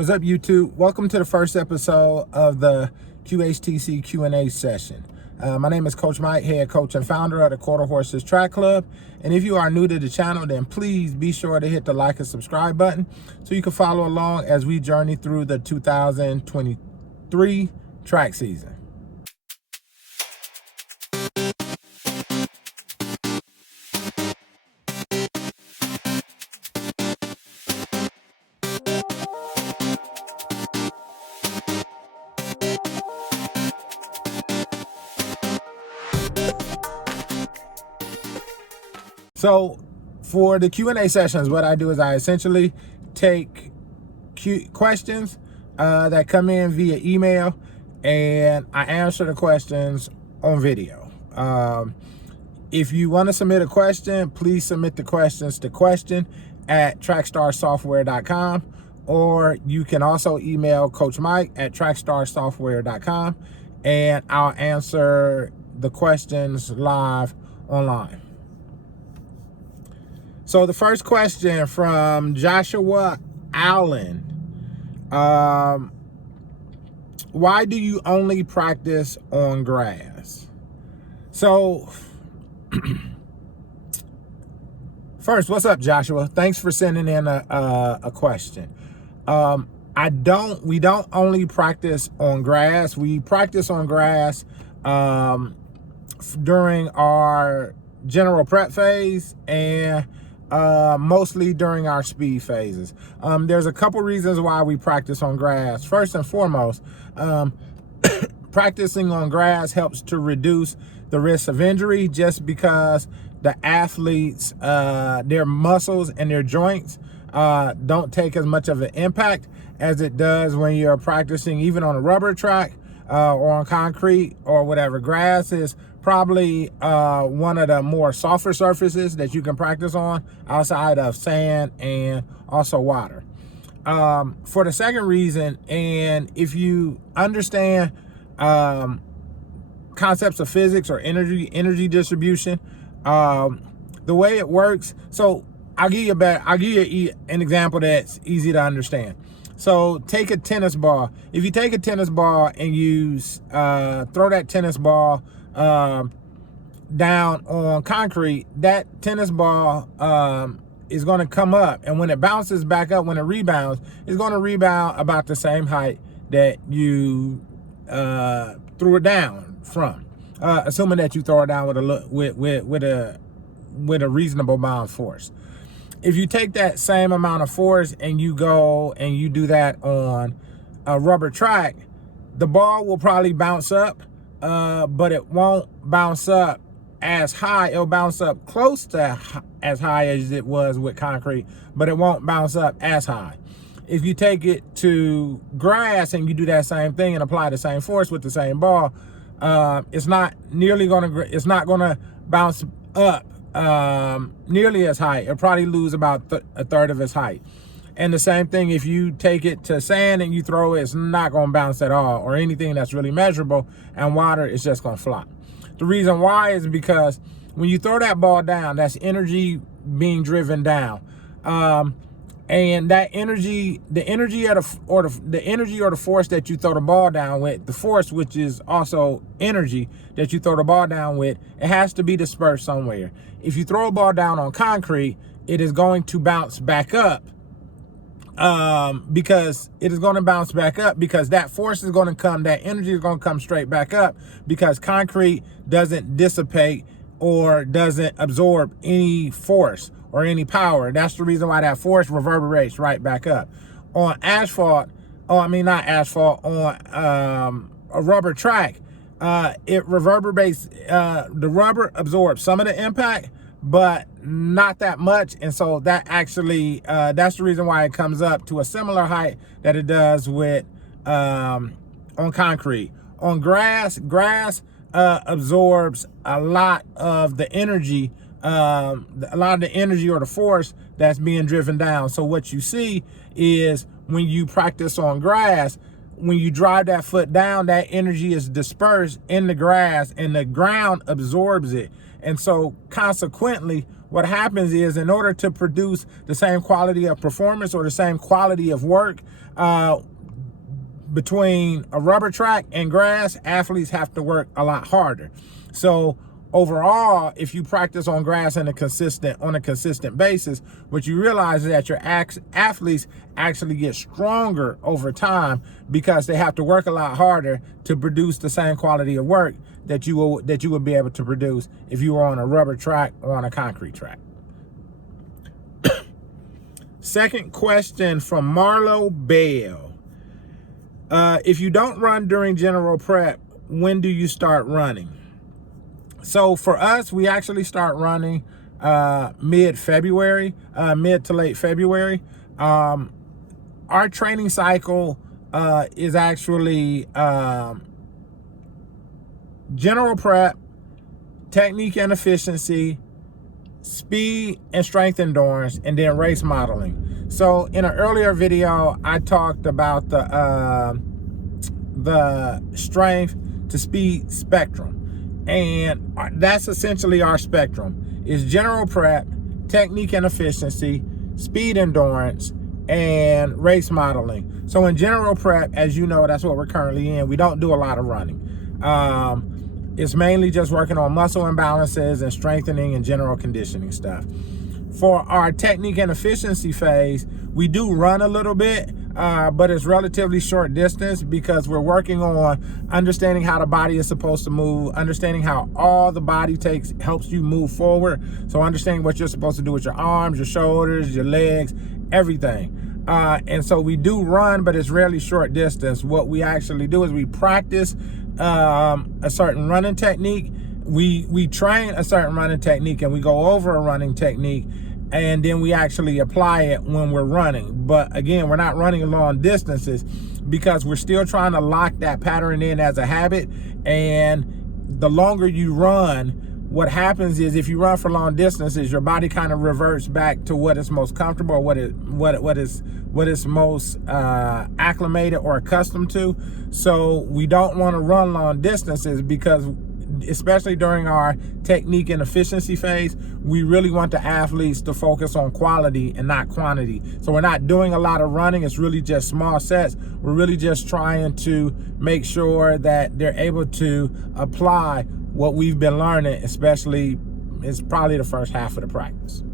What's up, YouTube? Welcome to the first episode of the QHTC Q&A session. My name is Coach Mike, head coach and founder of the Quarter Horses Track Club. And if you are new to the channel, then please be sure to hit the like and subscribe button so you can follow along as we journey through the 2023 track season. So for the Q&A sessions, what I do is I essentially take questions that come in via email, and I answer the questions on video. If you want to submit a question, please submit the questions to question@trackstarsoftware.com, or you can also email Coach Mike at trackstarsoftware.com, and I'll answer the questions live online. So the first question from Joshua Allen, why do you only practice on grass? So first, what's up, Joshua? Thanks for sending in a question. We don't only practice on grass. We practice on grass during our general prep phase and mostly during our speed phases. There's a couple reasons why we practice on grass. First and foremost, practicing on grass helps to reduce the risk of injury, just because the athletes, their muscles and their joints don't take as much of an impact as it does when you're practicing even on a rubber track or on concrete or whatever. Grass is probably one of the more softer surfaces that you can practice on outside of sand and also water. For the second reason, and if you understand concepts of physics or energy distribution, the way it works. So I'll give you an example that's easy to understand. So take a tennis ball. If you take a tennis ball and you throw that tennis ball down on concrete, that tennis ball is going to come up, and when it bounces back up, when it rebounds, it's going to rebound about the same height that you threw it down from, assuming that you throw it down with a reasonable amount of force. If you take that same amount of force and you go and you do that on a rubber track, the ball will probably bounce up, but it won't bounce up as high. It'll bounce up close to as high as it was with concrete, but it won't bounce up as high. If you take it to grass and you do that same thing and apply the same force with the same ball, it's not gonna bounce up nearly as high. It'll probably lose about a third of its height. And the same thing, if you take it to sand and you throw it, it's not going to bounce at all, or anything that's really measurable, and water is just going to flop. The reason why is because when you throw that ball down, that's energy being driven down. And that energy, the energy or the force that you throw the ball down with, the force, which is also energy that you throw the ball down with, it has to be dispersed somewhere. If you throw a ball down on concrete, it is going to bounce back up. Because it is going to bounce back up, because that force is going to come, that energy is going to come straight back up, because concrete doesn't dissipate or doesn't absorb any force or any power. That's the reason why that force reverberates right back up. On asphalt, on a rubber track, it reverberates, the rubber absorbs some of the impact, but not that much. And so that actually, that's the reason why it comes up to a similar height that it does with on concrete. On grass absorbs a lot of the energy, or the force that's being driven down. So what you see is, when you practice on grass, when you drive that foot down, that energy is dispersed in the grass and the ground absorbs it. And so consequently, what happens is, in order to produce the same quality of performance or the same quality of work between a rubber track and grass, athletes have to work a lot harder. So overall, if you practice on grass on a consistent basis, what you realize is that your athletes actually get stronger over time, because they have to work a lot harder to produce the same quality of work that you would be able to produce if you were on a rubber track or on a concrete track. Second question from Marlo Bell. If you don't run during general prep, when do you start running? So for us, we actually start running mid-February, mid to late February. Our training cycle is actually general prep, technique and efficiency, speed and strength endurance, and then race modeling. So in an earlier video, I talked about the strength to speed spectrum, and that's essentially our spectrum. Is general prep, technique and efficiency, speed endurance, and race modeling. So in general prep, as you know, that's what we're currently in. We don't do a lot of running. It's mainly just working on muscle imbalances and strengthening and general conditioning stuff. For our technique and efficiency phase, we do run a little bit, but it's relatively short distance, because we're working on understanding how the body is supposed to move, understanding how all the body helps you move forward. So understanding what you're supposed to do with your arms, your shoulders, your legs, everything. And so we do run, but it's rarely short distance. What we actually do is we practice a certain running technique. We train a certain running technique, and we go over a running technique, and then we actually apply it when we're running. But again, we're not running long distances, because we're still trying to lock that pattern in as a habit. And the longer you run, what happens is, if you run for long distances, your body kind of reverts back to what is most comfortable, what is most acclimated or accustomed to. So we don't want to run long distances, because especially during our technique and efficiency phase, we really want the athletes to focus on quality and not quantity. So we're not doing a lot of running. It's really just small sets. We're really just trying to make sure that they're able to apply what we've been learning, especially it's probably the first half of the practice.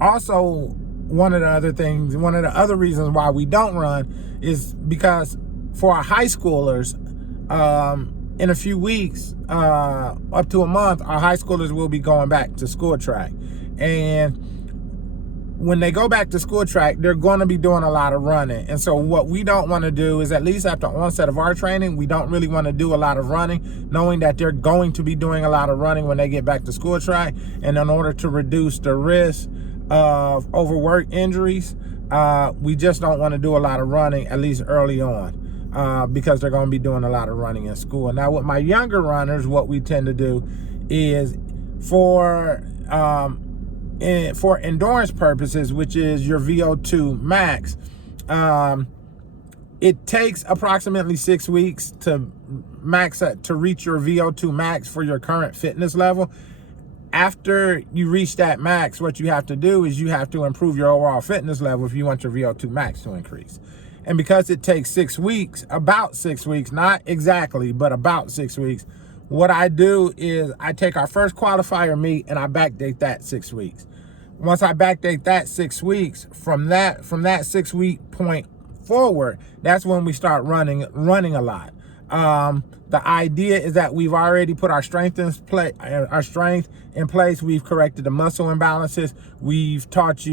Also, one of the other reasons why we don't run is because for our high schoolers, in a few weeks, up to a month, our high schoolers will be going back to school track. And when they go back to school track, they're going to be doing a lot of running. And so what we don't want to do is, at least at the onset of our training, we don't really want to do a lot of running, knowing that they're going to be doing a lot of running when they get back to school track. And in order to reduce the risk of overwork injuries, we just don't want to do a lot of running, at least early on, because they're going to be doing a lot of running in school. Now, with my younger runners, what we tend to do is, for endurance purposes, which is your VO2 max, it takes approximately 6 weeks to reach your VO2 max for your current fitness level. After you reach that max, what you have to do is you have to improve your overall fitness level if you want your VO2 max to increase. And because it takes 6 weeks, about 6 weeks, not exactly, but about 6 weeks, what I do is I take our first qualifier meet and I backdate that 6 weeks. Once I backdate that 6 weeks, from that 6 week point forward, that's when we start running a lot. The idea is that we've already put our strength in place. We've corrected the muscle imbalances. We've put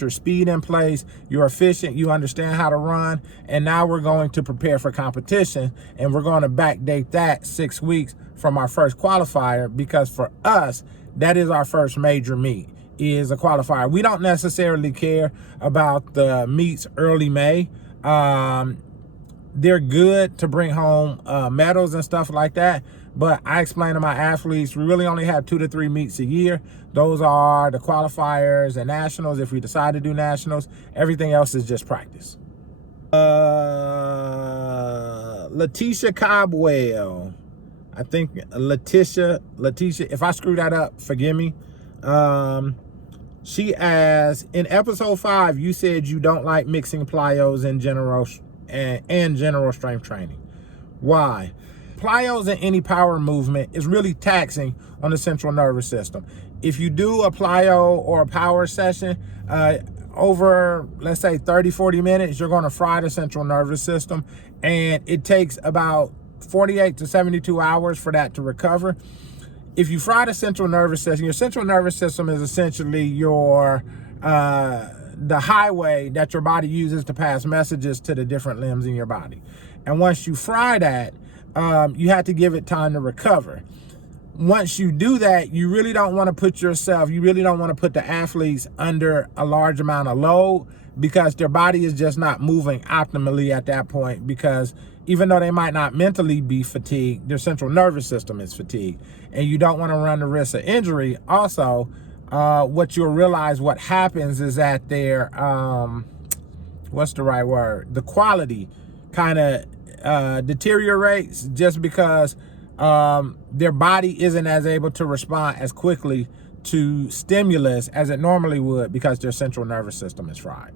your speed in place. You're efficient. You understand how to run. And now we're going to prepare for competition. And we're going to backdate that 6 weeks from our first qualifier, because for us, that is our first major meet, is a qualifier. We don't necessarily care about the meets early May. They're good to bring home medals and stuff like that. But I explain to my athletes, we really only have 2 to 3 meets a year. Those are the qualifiers and nationals, if we decide to do nationals. Everything else is just practice. Letitia Cobwell. I think Letitia, if I screw that up, forgive me. She asks, in episode 5, you said you don't like mixing plyos and general strength training. Why? Plyos and any power movement is really taxing on the central nervous system. If you do a plyo or a power session, over, let's say 30, 40 minutes, you're going to fry the central nervous system, and it takes about 48 to 72 hours for that to recover. If you fry the central nervous system, your central nervous system is essentially your the highway that your body uses to pass messages to the different limbs in your body. And once you fry that, you have to give it time to recover. Once you do that, you really don't want to put the athletes under a large amount of load, because their body is just not moving optimally at that point, because even though they might not mentally be fatigued, their central nervous system is fatigued. And you don't want to run the risk of injury. Also, what you'll realize what happens is that their, the quality kind of deteriorates, just because their body isn't as able to respond as quickly to stimulus as it normally would, because their central nervous system is fried.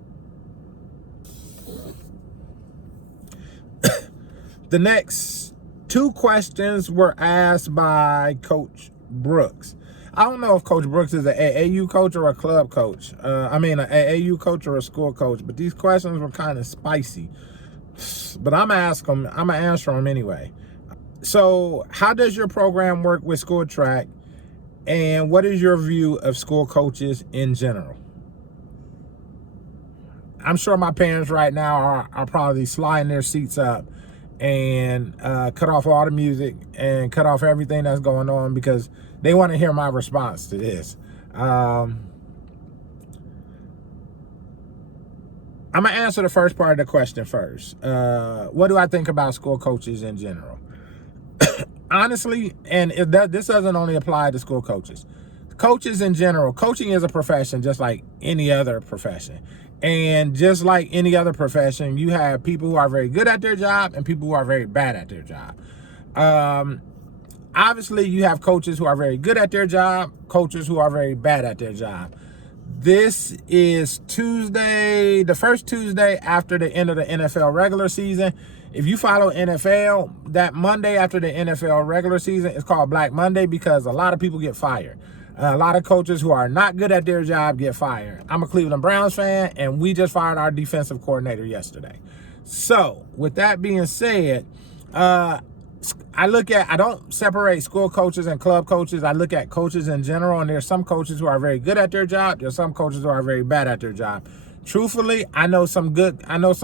The next 2 questions were asked by Coach Brooks. I don't know if Coach Brooks is an AAU coach or a club coach. An AAU coach or a school coach, but these questions were kind of spicy. But I'm going to answer them anyway. So, how does your program work with school track, and what is your view of school coaches in general? I'm sure my parents right now are probably sliding their seats up and cut off all the music and cut off everything that's going on, because they want to hear my response to this. I'm going to answer the first part of the question first. What do I think about school coaches in general? Honestly, and this doesn't only apply to school coaches. Coaches in general, coaching is a profession just like any other profession. And just like any other profession, you have people who are very good at their job and people who are very bad at their job. Obviously, you have coaches who are very good at their job, coaches who are very bad at their job. This is Tuesday, the first Tuesday after the end of the NFL regular season. If you follow NFL, that Monday after the NFL regular season is called Black Monday, because a lot of people get fired. A lot of coaches who are not good at their job get fired. I'm a Cleveland Browns fan, and we just fired our defensive coordinator yesterday. So, with that being said, I don't separate school coaches and club coaches. I look at coaches in general, and there's some coaches who are very good at their job. There's some coaches who are very bad at their job. Truthfully, I know some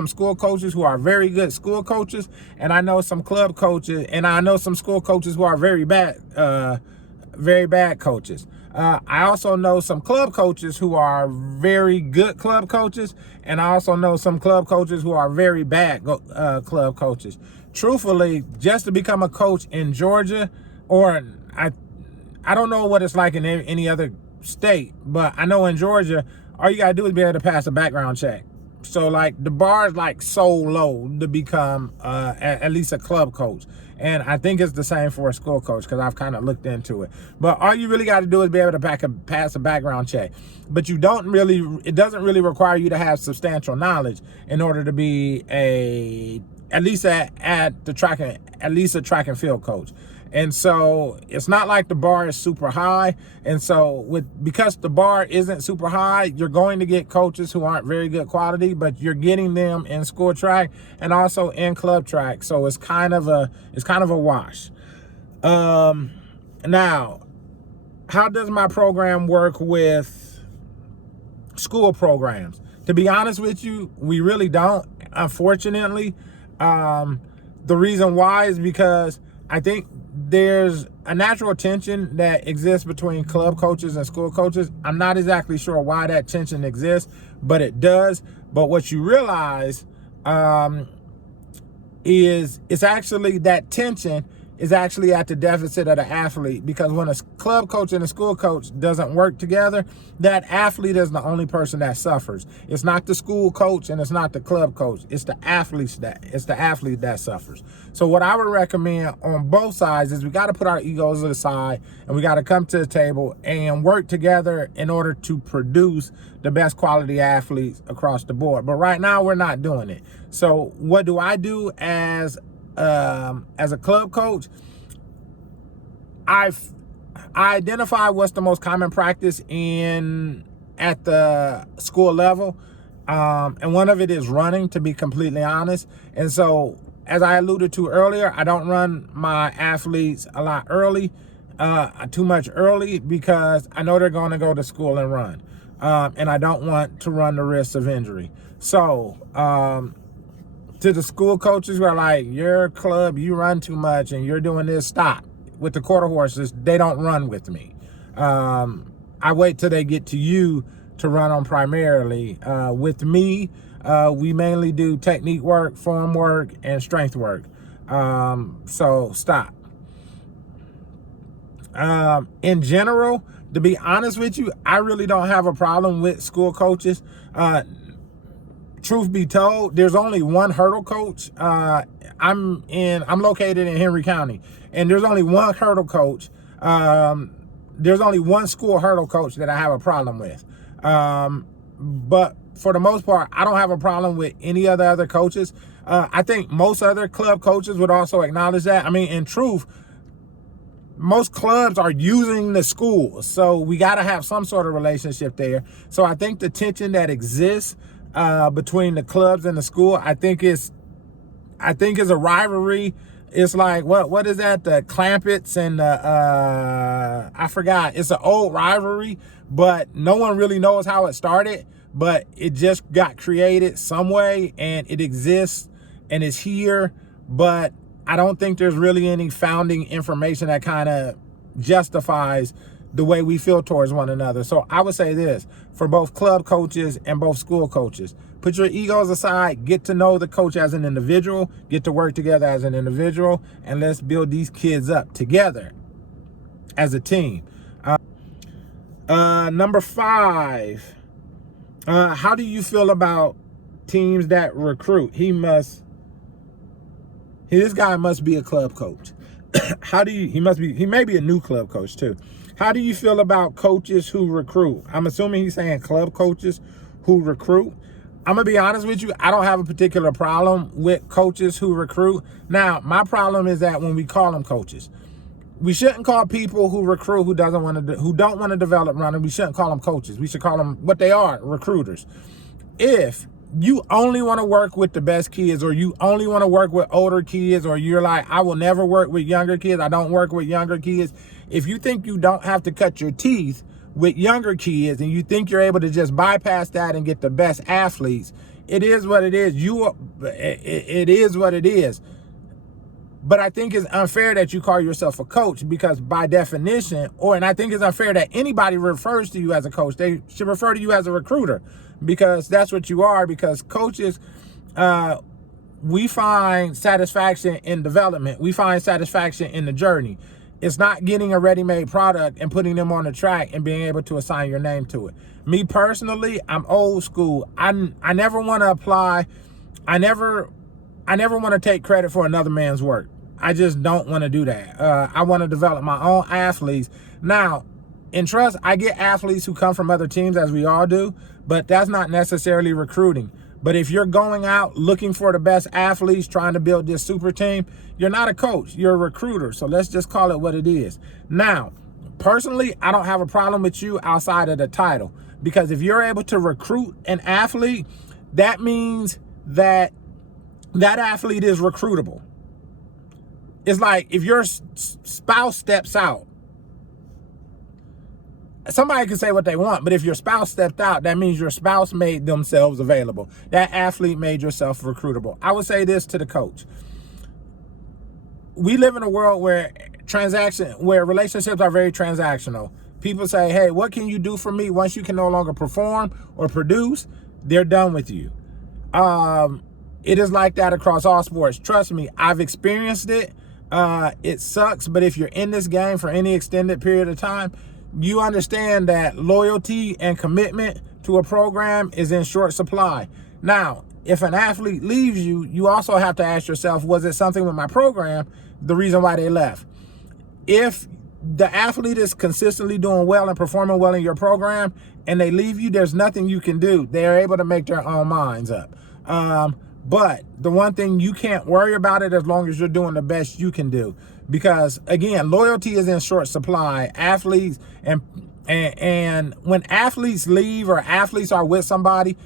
school coaches who are very good school coaches, and I know some club coaches, and I know some school coaches who are very bad coaches. I also know some club coaches who are very good club coaches, and I also know some club coaches who are very bad club coaches. Truthfully, just to become a coach in Georgia, or I don't know what it's like in any other state, but I know in Georgia, all you gotta do is be able to pass a background check. So like the bar is like so low to become at least a club coach. And I think it's the same for a school coach, because I've kind of looked into it. But all you really got to do is be able to pass a background check. But it doesn't really require you to have substantial knowledge in order to be at least a track and field coach. And so it's not like the bar is super high. And so because the bar isn't super high, you're going to get coaches who aren't very good quality, but you're getting them in school track and also in club track. So it's kind of a wash. Now, how does my program work with school programs? To be honest with you, we really don't, unfortunately. The reason why is because I think there's a natural tension that exists between club coaches and school coaches. I'm not exactly sure why that tension exists, but it does. But what you realize is it's actually that tension is actually at the deficit of the athlete, because when a club coach and a school coach doesn't work together, that athlete is the only person that suffers. It's not the school coach and it's not the club coach. It's the athlete that suffers. So what I would recommend on both sides is we got to put our egos aside and we got to come to the table and work together in order to produce the best quality athletes across the board. But right now we're not doing it. So what do I do as a club coach? I identify what's the most common practice at the school level, and one of it is running, to be completely honest. And so, as I alluded to earlier, I don't run my athletes a lot early, too much early, because I know they're going to go to school and run, and I don't want to run the risk of injury. So to the school coaches who are like, your club, you run too much and you're doing this, stop. With the quarter horses, they don't run with me. I wait till they get to you to run on primarily. With me, we mainly do technique work, form work, and strength work. So stop. In general, to be honest with you, I really don't have a problem with school coaches. Truth be told, there's only one hurdle coach. I'm located in Henry County, and there's only one hurdle coach. There's only one school hurdle coach that I have a problem with. But for the most part, I don't have a problem with any of the other coaches. I think most other club coaches would also acknowledge that. I mean, in truth, most clubs are using the school, so we got to have some sort of relationship there. So I think the tension that exists between the clubs and the school, I think is a rivalry. It's like, what is that? The Clampets and the, I forgot. It's an old rivalry, but no one really knows how it started, but it just got created some way and it exists and it's here. But I don't think there's really any founding information that kind of justifies the way we feel towards one another. So I would say this, for both club coaches and both school coaches, put your egos aside, get to know the coach as an individual, get to work together as an individual, and let's build these kids up together as a team. Number 5, how do you feel about teams that recruit? This guy must be a club coach. He may be a new club coach too. How do you feel about coaches who recruit? I'm assuming he's saying club coaches who recruit. I'm going to be honest with you. I don't have a particular problem with coaches who recruit. Now, my problem is that when we call them coaches, we shouldn't call people who recruit who don't want to develop running. We shouldn't call them coaches. We should call them what they are, recruiters. If you only want to work with the best kids, or you only want to work with older kids, or you're like, I will never work with younger kids, I don't work with younger kids. If you think you don't have to cut your teeth with younger kids and you think you're able to just bypass that and get the best athletes, it is what it is. It is what it is. But I think it's unfair that you call yourself a coach, because by definition, and I think it's unfair that anybody refers to you as a coach. They should refer to you as a recruiter, because that's what you are. Because coaches, we find satisfaction in development. We find satisfaction in the journey. It's not getting a ready-made product and putting them on the track and being able to assign your name to it. Me personally, I'm old school. I never want to apply. I never want to take credit for another man's work. I just don't want to do that. I want to develop my own athletes. Now, in trust, I get athletes who come from other teams, as we all do, but that's not necessarily recruiting. But if you're going out looking for the best athletes, trying to build this super team, you're not a coach, you're a recruiter. So let's just call it what it is. Now, personally, I don't have a problem with you outside of the title, because if you're able to recruit an athlete, that means that athlete is recruitable. It's like if your spouse steps out, somebody can say what they want, but if your spouse stepped out, that means your spouse made themselves available. That athlete made yourself recruitable. I would say this to the coach. We live in a world where relationships are very transactional. People say, hey, what can you do for me? Once you can no longer perform or produce, they're done with you. It is like that across all sports. Trust me, I've experienced it. it sucks, but if you're in this game for any extended period of time, you understand that loyalty and commitment to a program is in short supply. Now, if an athlete leaves you, you also have to ask yourself, was it something with my program, the reason why they left? If the athlete is consistently doing well and performing well in your program and they leave you, there's nothing you can do. They're able to make their own minds up. But the one thing, you can't worry about it as long as you're doing the best you can do. Because again, loyalty is in short supply. Athletes and when athletes leave or athletes are with somebody,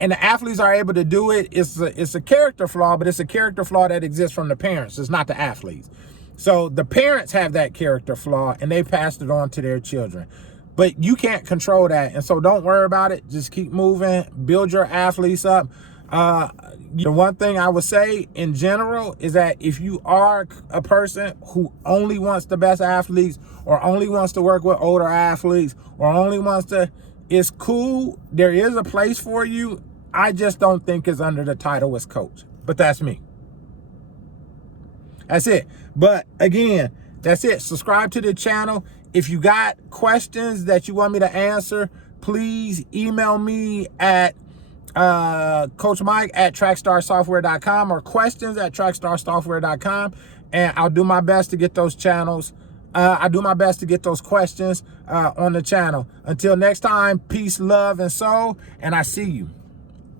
and the athletes are able to do it, it's a character flaw, but it's a character flaw that exists from the parents. It's not the athletes. So the parents have that character flaw and they passed it on to their children. But you can't control that. And so don't worry about it. Just keep moving, build your athletes up. The one thing I would say in general is that if you are a person who only wants the best athletes or only wants to work with older athletes or only wants to, it's cool. There is a place for you. I just don't think it's under the title as coach, but that's me. That's it. But again, that's it. Subscribe to the channel. If you got questions that you want me to answer, please email me at coachmike@trackstarsoftware.com or questions@trackstarsoftware.com, and I'll do my best to get those channels. I'll do my best to get those questions on the channel. Until next time, peace, love, and soul, and I see you.